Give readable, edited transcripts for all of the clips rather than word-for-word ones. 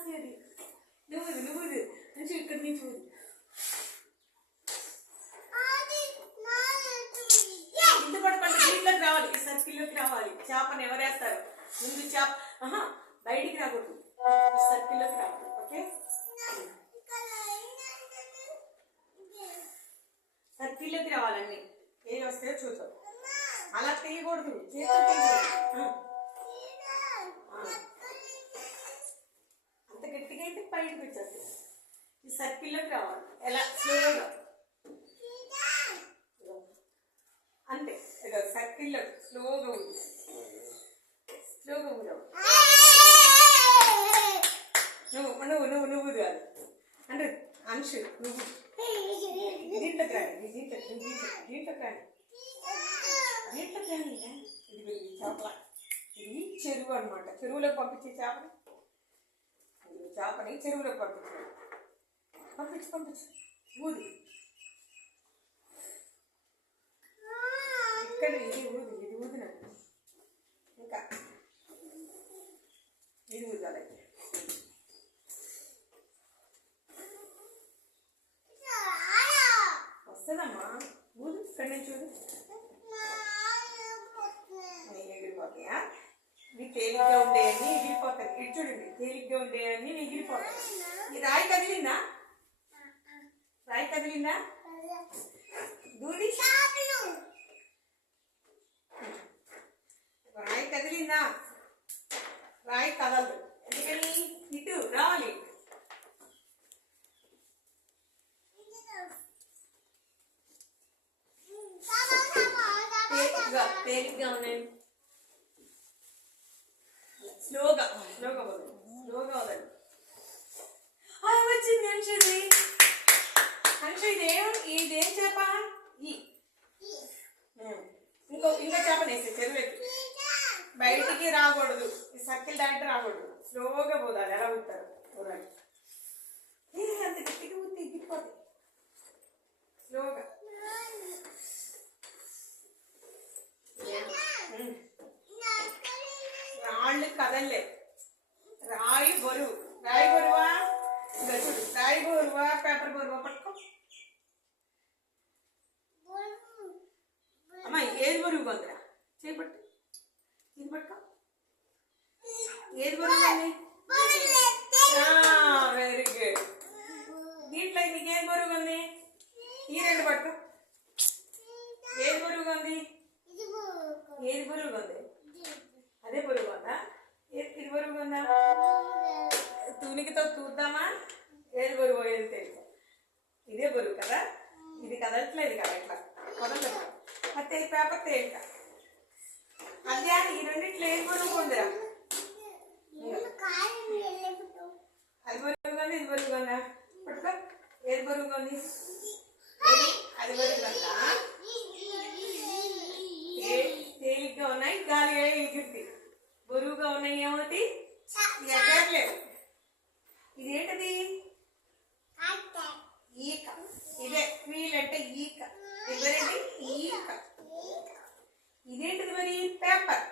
అది నువ్వు నుంచి ఇక్కడ నుంచి ఇంత పడుకుంటే దీంట్లోకి రావాలి, ఈ సర్కిల్లోకి రావాలి. చేపని ఎవరేస్తారు ముందు? చేప బయటికి రాకూడదు, ఈ సర్కిల్లోకి రావాలి. ఓకే, సర్కిల్లోకి రావాలండి. ఏది వస్తాయో చూద్దాం. అలా తీయకూడదు, చేతులు అంత గట్టిగా అయితే పైకి పెట్టేస్తుంది. ఈ సర్కిల్లోకి రావాలి. ఎలా? స్లోగా అంతే. సర్కిల్లో స్లోగా ఉంది, స్లోగా ఉండవు. నువ్వు కాదు అంటే అంశు, నువ్వు దీంట్లోకి రాని, దీంట్లోకి రాని. ఇది చేపల, ఇది చెరువు అనమాట. చెరువులోకి పంపించే చేపని చెరువులోకి పంపించు. ఊది ఇక్కడ, ఇది ఊదిన ఇంకా ఇది ఊదాలి. వస్తుందమ్మా, ఊదు. ఇక్కడ నుంచి ఊదు. ఎగిరిపోతాయా? ఇవి తేలిగ్గా ఉండేవన్నీ ఎగిరిపోతాయి. ఇటు చూడండి, తేలిగ్గా ఉండేవన్నీ ఎగిరిపోతాయి. ఈ రాయి కదిలిందా? దూది రాయి కదిలిందా? రాయి కదలదు. ఎందుకని? ఇటు రావాలి. తేలిగ్గా ఉన్నాయి. స్లోగా వదండి. వచ్చింది అంశది. ఇదేం చేప? ఇంకా చేపని వేసే చెరువులకి. బయటికి రాకూడదు, ఈ సర్కిల్ దాటి రాకూడదు. స్లోగా పోదాలి. ఎలా ఊతారు? పోదాలి. అంత గట్టిగా ఊతే ఎగిరిపోతాయి. స్లోగా రాళ్ళు కదలే. రాయి బరువా? చూడు, రాయి బరువా పేపర్ బరువా? పట్టుకో అమ్మాయి. ఏది బరువు కొందరా? చేపట్టు, ఇది పట్టుకో. ఏది బరువు ఉంది? Very good. దీంట్లో నీకు ఏది బరువు ఉంది? ఈ రెండు పట్టుకో. ఏది బరువుగా ఉంది? అదే బరువుగా ఉందా? ఇది బరువుగా ఉందా? తూనికతో చూద్దామా ఏది బరువు? ఏది తెలుసు. ఇదే బరువు కదా. ఇది కదలట్లేదు కదా, ఇట్లా కదలదు. ಮತ್ತೆ పేపర్ తేలిక. అదే ఈ రెండిట్లో ఏది బరువు ఉందిరా? అది బరువుగా ఉంది, ఇది బరువుగా ఉందా? పట్టుకో. ఏది బరువుగా ఉంది? అది బరువుగా ఉందా? తేలిగ్గా ఉన్నాయి, గాలిగా ఎగిరితే. బరువుగా ఉన్నాయి ఏమవుతాయి? ఎగరలేవు. ఇదేంటది? ఈక. ఇదే వీల్ అంటే ఈక. ఎవరండి? ఈక. ఇదేంటిది మరి? పేపర్.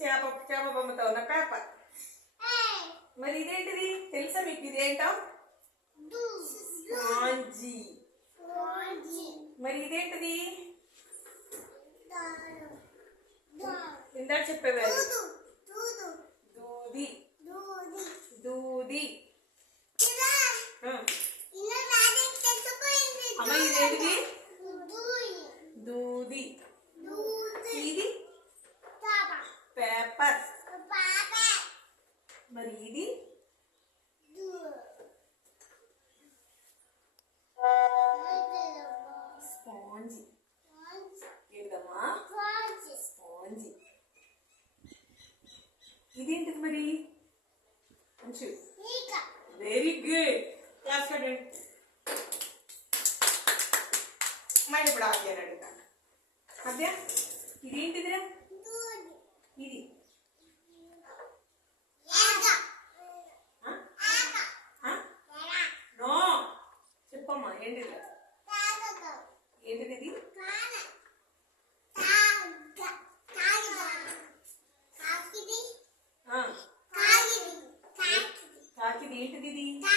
చేప బొమ్మతో ఉన్న పేపర్. మరి ఇదేంటిది తెలుసా మీకు? ఇదేంటో? స్పాంజీ. మరి ఇదేంటిది? ఇందాక చెప్పేవారు దూది. అమ్మ ఇదేంటిది? దూది. ఇది పేపర్. మరి ఇది స్పాంజీ. ఏంటమ్మా? స్పాంజీ. ఇదేంటిది మరి? Very good. క్లాస్ కట్టండి. మళ్ళీ ఇప్పుడు ఆద్యాన్ని అడుగుతాను. ఆద్య, ఇదేంటిదిరా? ఇది నో చెప్పమ్మా. ఏంటిది? ఏంటిది? ఇది ఇది ఏంటిది ఇది